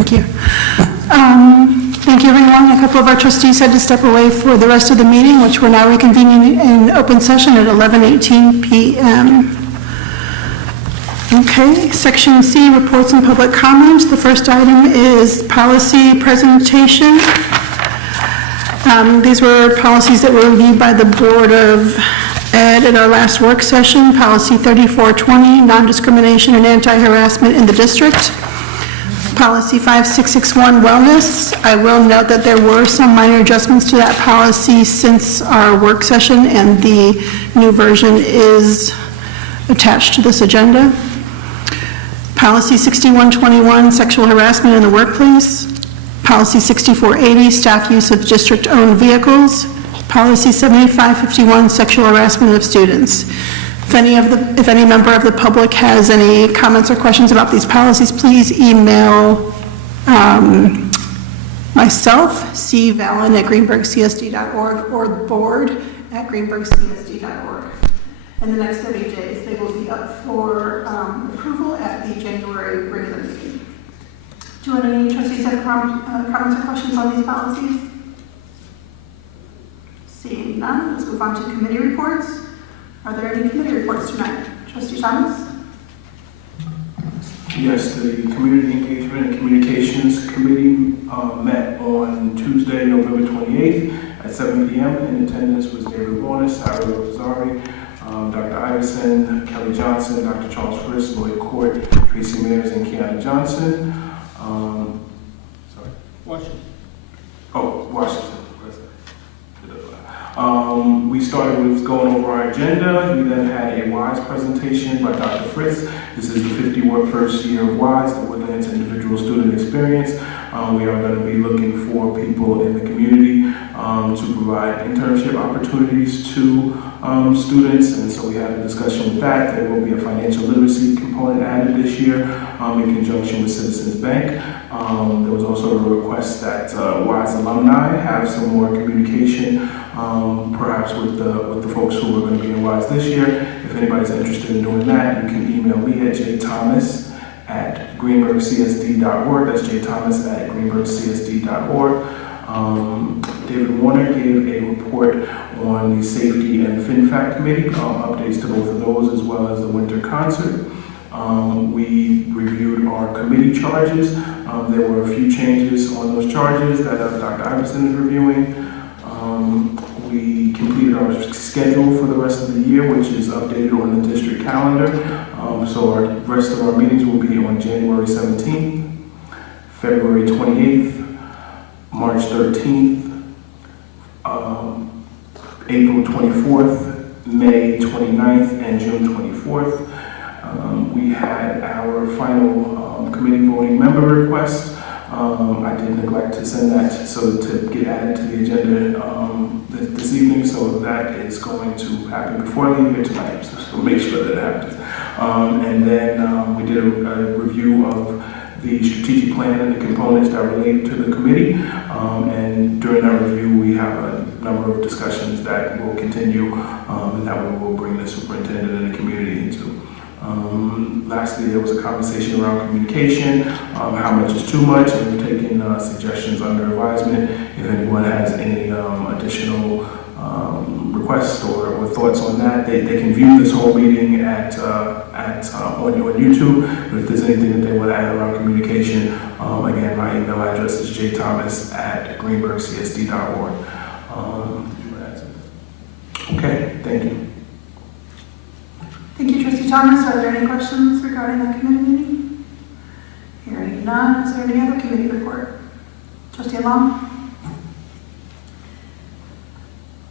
Thank you. Thank you, everyone. A couple of our trustees had to step away for the rest of the meeting, which we're now reconvening in open session at 11:18 p.m. Okay, Section C, reports and public comments. The first item is policy presentation. These were policies that were reviewed by the Board of Ed at our last work session. Policy 3420, non-discrimination and anti-harassment in the district. Policy 5661, wellness. I will note that there were some minor adjustments to that policy since our work session, and the new version is attached to this agenda. Policy 6121, sexual harassment in the workplace. Policy 6480, staff use of district-owned vehicles. Policy 7551, sexual harassment of students. If any member of the public has any comments or questions about these policies, please email myself, cvallon@greenburghcsd.org, or the board at greenburghcsd.org. In the next 30 days, they will be up for approval at the January regular meeting. Do any trustees have comments or questions on these policies? Seeing none, let's move on to committee reports. Are there any committee reports tonight? Trustee Thomas? Yes, the Community Engagement and Communications Committee met on Tuesday, November 28th at 7 p.m. In attendance was David Warner, Sarah Rosari, Dr. Iverson, Kelly Johnson, Dr. Charles Friss, Lloyd Court, Tracy Mears, and Kiana Johnson. Washington. Oh, Washington. We started with going over our agenda. We then had a WISE presentation by Dr. Fritz. This is the 51st year of WISE, the Woodlands Individual Student Experience. We are going to be looking for people in the community to provide internship opportunities to students, and so we had a discussion with that. There will be a financial literacy component added this year in conjunction with Citizens Bank. There was also a request that WISE alumni have some more communication, perhaps with the folks who are going to be in WISE this year. If anybody's interested in doing that, you can email me at jthomas@greenburghcsd.org. That's jthomas@greenburghcsd.org. David Warner gave a report on the Safety and FinFact Committee, updates to both of those as well as the winter concert. We reviewed our committee charges. There were a few changes on those charges that Dr. Iverson is reviewing. We completed our schedule for the rest of the year, which is updated on the district calendar. So our rest of our meetings will be on January 17th, February 28th, March 13th, April 24th, May 29th, and June 24th. We had our final committee voting member request. I did neglect to send that to get added to the agenda this evening, so that is going to happen before I leave here tonight, so make sure that it happens. And then we did a review of the strategic plan and the components that relate to the committee. And during that review, we have a number of discussions that will continue and that we will bring the superintendent and the community into. Lastly, there was a conversation around communication, how much is too much, and we've taken suggestions under advisement. If anyone has any additional requests or thoughts on that, they can view this whole meeting on YouTube. But if there's anything that they want to add around communication, again, my email address is jthomas@greenburghcsd.org. Okay, thank you. Thank you, Trustee Thomas. Are there any questions regarding that committee meeting? Hearing none, is there any other committee report? Trustee Long?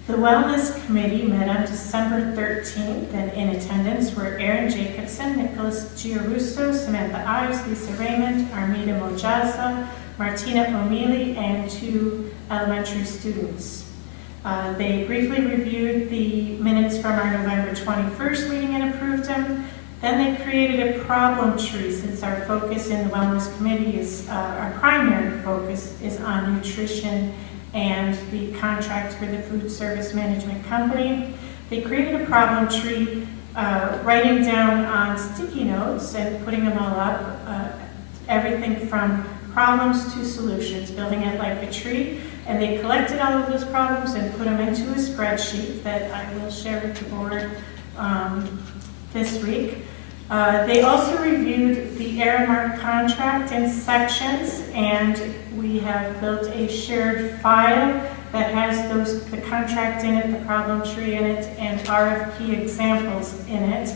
The Wellness Committee met on December 13th, and in attendance were Aaron Jacobson, Nicholas Giarusso, Samantha Ives, Lisa Raymond, Armida Mojaza, Martina O'Mealy, and 2 elementary students. They briefly reviewed the minutes from our November 21st meeting and approved them. Then they created a problem tree, since our focus in the Wellness Committee is, our primary focus is on nutrition and the contract for the food service management company. They created a problem tree, writing down on sticky notes and putting them all up, everything from problems to solutions, building it like a tree. And they collected all of those problems and put them into a spreadsheet that I will share with the board this week. They also reviewed the Aramark contract in sections, and we have built a shared file that has the contract in it, the problem tree in it, and RFP examples in it,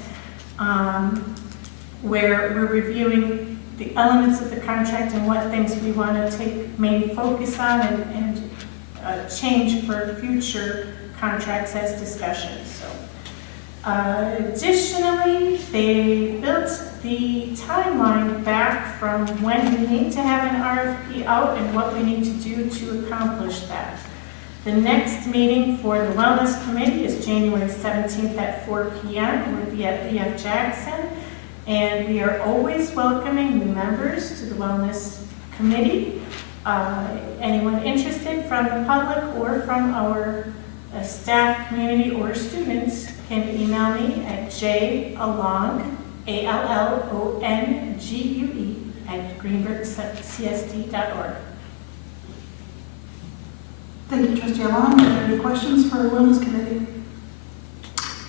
where we're reviewing the elements of the contract and what things we want to take main focus on and change for future contracts as discussions. So, additionally, they built the timeline back from when we need to have an RFP out and what we need to do to accomplish that. The next meeting for the Wellness Committee is January 17th at 4 p.m. We'll be at B.F. Jackson, and we are always welcoming new members to the Wellness Committee. Anyone interested from the public or from our staff, community, or students can email me at jalongue, ALLONGUE, at greenburgcsd.org. Thank you, Trustee Alon. Are there any questions for the Wellness Committee?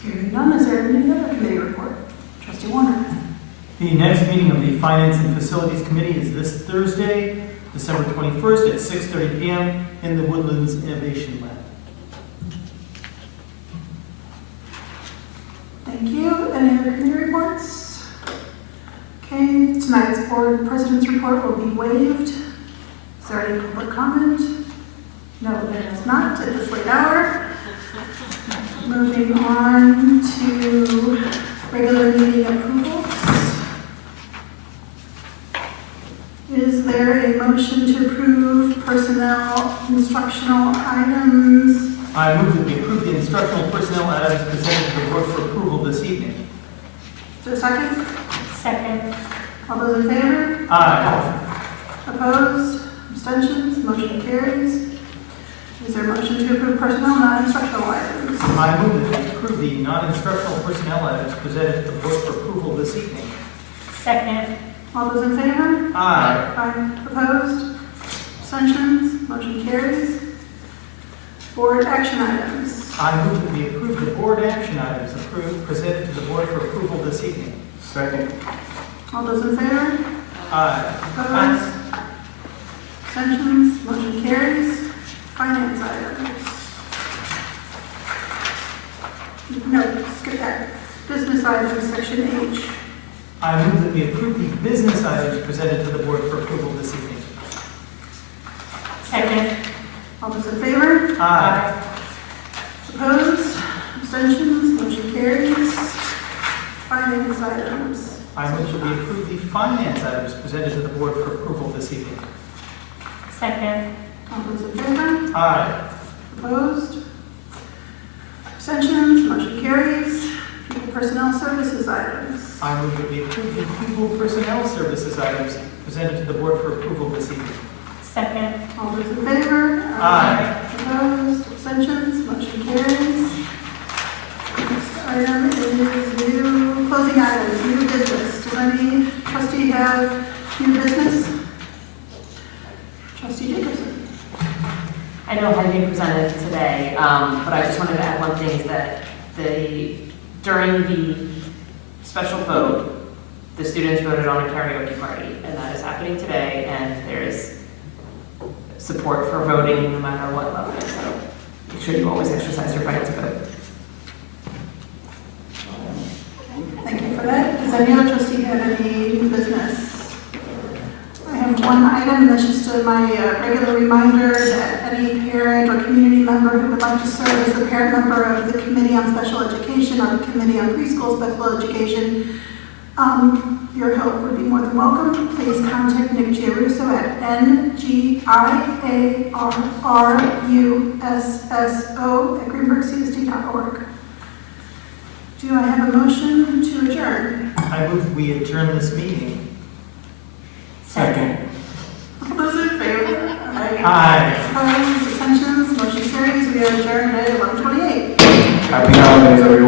Hearing none, is there any other committee report? Trustee Warner. The next meeting of the Finance and Facilities Committee is this Thursday, December 21st at 6:30 p.m. in the Woodlands Innovation Lab. Thank you. Any other committee reports? Okay, tonight's board president's report will be waived. Is there any public comment? No, there is not at this late hour. Moving on to regular meeting approvals. Is there a motion to approve personnel instructional items? I move that we approve the instructional personnel items presented to the board for approval this evening. Is there a second? Second. All those in favor? Aye. Opposed? Abstentions? Motion carries. Is there a motion to approve personnel non-instructional items? I move that we approve the non-instructional personnel items presented to the board for approval this evening. Second. All those in favor? Aye. Aye. Opposed? Abstentions? Motion carries. Board action items. I move that we approve the board action items presented to the board for approval this evening. Second. All those in favor? Aye. Opposed? Abstentions? Motion carries. Finance items. No, skip that. Business items, section H. I move that we approve the business items presented to the board for approval this evening. Second. All those in favor? Aye. Opposed? Abstentions? Motion carries. Finance items. I move that we approve the finance items presented to the board for approval this evening. Second. All those in favor? Aye. Opposed? Abstentions? Motion carries. People personnel services items. I move that we approve the people personnel services items presented to the board for approval this evening. Second. All those in favor? Aye. Opposed? Abstentions? Motion carries. Next item is new closing items, new business. Does any trustee have new business? Trustee Jacobson. I know it had been presented today, but I just wanted to add one thing, is that during the special vote, the students voted on a karaoke party, and that is happening today, and there's support for voting no matter what level, so make sure you always exercise your right to vote. Thank you for that. Does any other trustee have any new business? I have one item that's just my regular reminder that any parent or community member who would like to serve as the parent member of the Committee on Special Education or the Committee on Preschool Special Education, your help would be more than welcome. Please contact Nick Giarusso at NGIARUSSO@greenburgcsd.org. Do I have a motion to adjourn? I move we adjourn this meeting. Second. All those in favor? Aye. Opposed, abstentions, motion carries. We are adjourned at 11:28. Happy holidays, everyone.